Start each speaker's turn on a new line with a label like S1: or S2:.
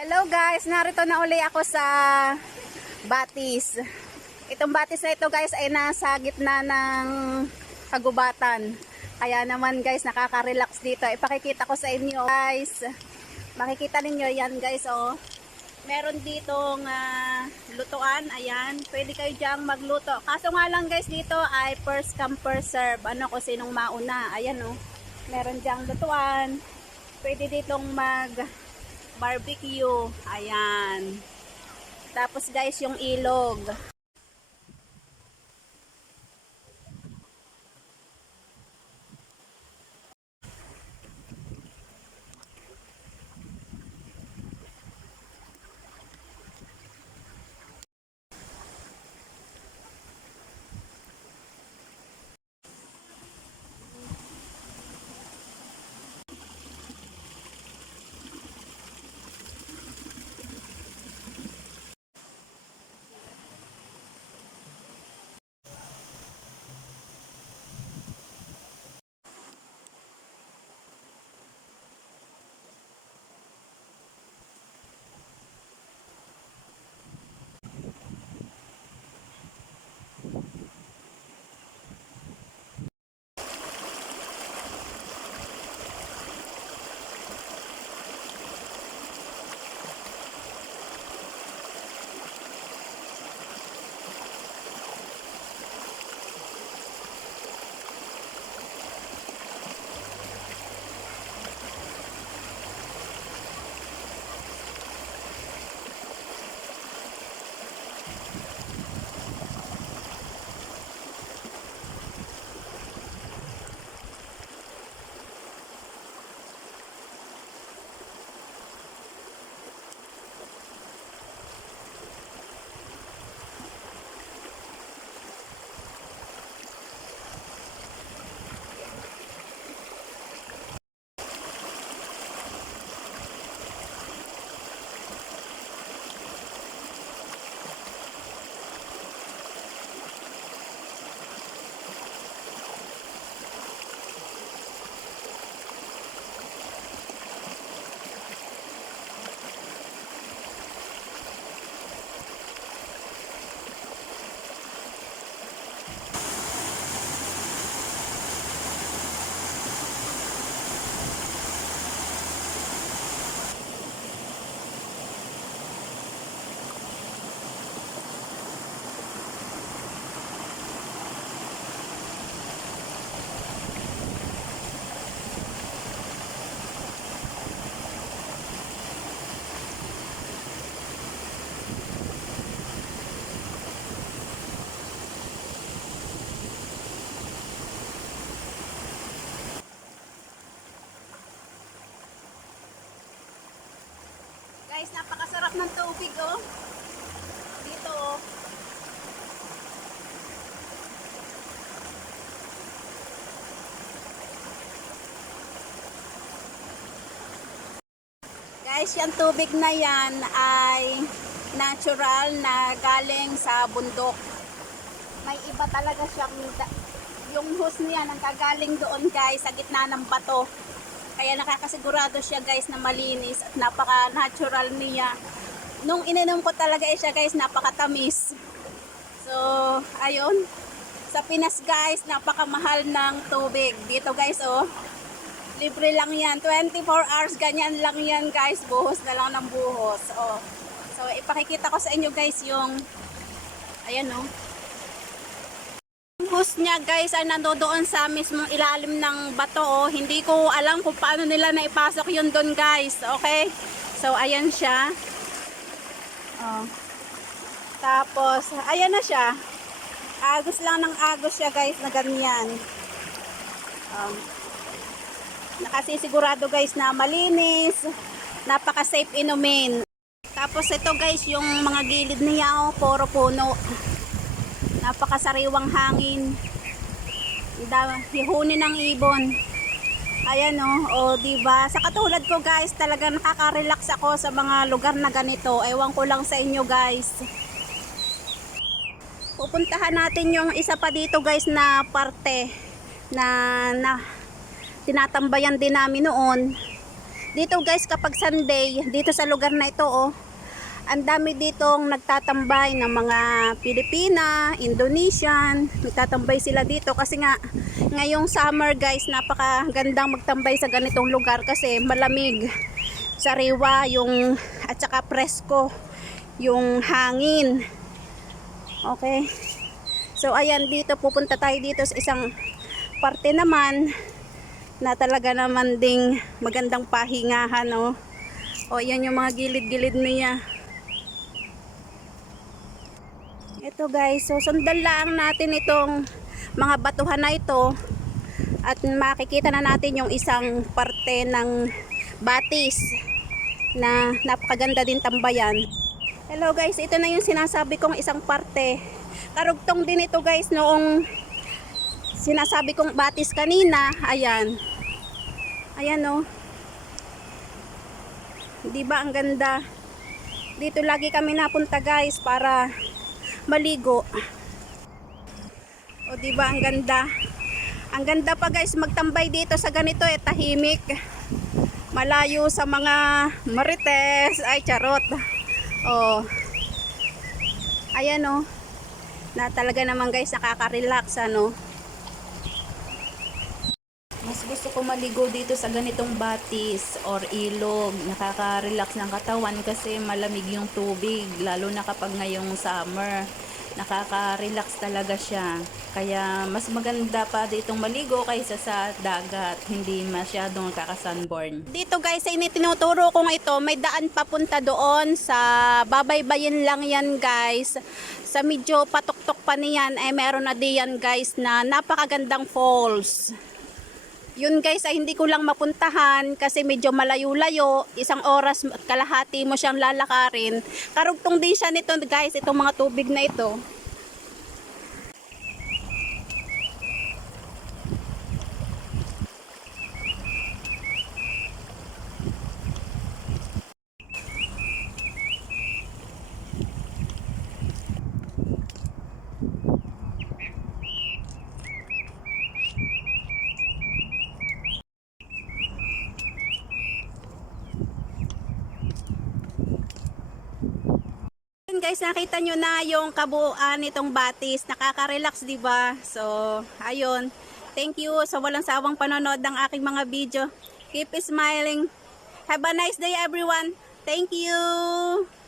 S1: Hello guys, narito na uli ako sa Batis. Itong Batis na ito guys ay nasa gitna ng kagubatan. Kaya naman guys, nakaka-relax dito. Ipakikita ko sa inyo guys. Makikita ninyo yan guys oh. Meron ditong ah, lutuan, ayan. Pwede kayo diyang magluto. Kaso nga lang guys dito ay first come first serve. Ano kung sinong mauna. Ayan oh. Meron diyang lutuan. Pwede ditong mag barbecue. Ayan. Tapos guys, yung ilog. Guys, napakasarap ng tubig oh. Dito oh. Guys, yung tubig na yan ay natural na galing sa bundok. May iba talaga siyang yung hose niya nang kagaling doon guys sa gitna ng bato. Kaya nakakasigurado siya guys na malinis at napaka-natural niya. Nung ininom ko talaga eh siya guys, napakatamis. So, ayun. Sa Pinas guys, napakamahal ng tubig. Dito guys oh, libre lang yan. 24 hours, ganyan lang yan guys. Buhos na lang ng buhos. Oh. So, ipakikita ko sa inyo guys yung, ayan oh. Hose niya guys ay nandoon sa mismong ilalim ng bato oh. Hindi ko alam kung paano nila naipasok yun doon guys. Okay? So ayan siya. Oh. Tapos ayan na siya. Agos lang ng agos siya guys na ganyan. Um, nakasisigurado guys na malinis. Napaka-safe inumin. Tapos ito guys yung mga gilid niya oh, puro puno napakasariwang hangin. Da, hihuni ng ibon. Ayan o, oh, o diba? Sa katulad ko guys talaga nakaka-relax ako sa mga lugar na ganito. Ewan ko lang sa inyo guys. Pupuntahan natin yung isa pa dito guys na parte na, na tinatambayan din namin noon. Dito guys, kapag Sunday, dito sa lugar na ito, oh, ang dami ditong nagtatambay ng mga Pilipina, Indonesian, nagtatambay sila dito kasi nga ngayong summer guys, napakagandang magtambay sa ganitong lugar kasi malamig, sariwa yung at saka presko yung hangin. Okay. So ayan dito pupunta tayo dito sa isang parte naman na talaga naman ding magandang pahingahan no. O yan yung mga gilid-gilid niya. Ito guys, so sundan lang natin itong mga batuhan na ito at makikita na natin yung isang parte ng batis na napakaganda din tambayan. Hello guys, ito na yung sinasabi kong isang parte. Karugtong din ito guys noong sinasabi kong batis kanina. Ayan. Ayan oh. Di ba ang ganda? Dito lagi kami napunta guys para maligo. O di ba ang ganda? Ang ganda pa guys magtambay dito sa ganito eh tahimik. Malayo sa mga marites. Ay charot. Oh. Ayan oh. Na talaga naman guys nakaka-relax ano. Gusto ko maligo dito sa ganitong batis or ilog. Nakaka-relax ng katawan kasi malamig yung tubig. Lalo na kapag ngayong summer. Nakaka-relax talaga siya. Kaya mas maganda pa ditong maligo kaysa sa dagat. Hindi masyadong nakaka-sunburn. Dito guys, ay tinuturo kong ito. May daan papunta doon sa babaybayin lang yan guys. Sa medyo patuktok pa niyan ay meron na diyan guys na napakagandang falls. Yun guys ay hindi ko lang mapuntahan kasi medyo malayo-layo. Isang oras at kalahati mo siyang lalakarin. Karugtong din siya nito guys, itong mga tubig na ito. Guys, nakita nyo na yung kabuuan nitong batis. Nakaka-relax, ba? So, ayun. Thank you sa walang sawang panonood ng aking mga video. Keep smiling. Have a nice day everyone. Thank you.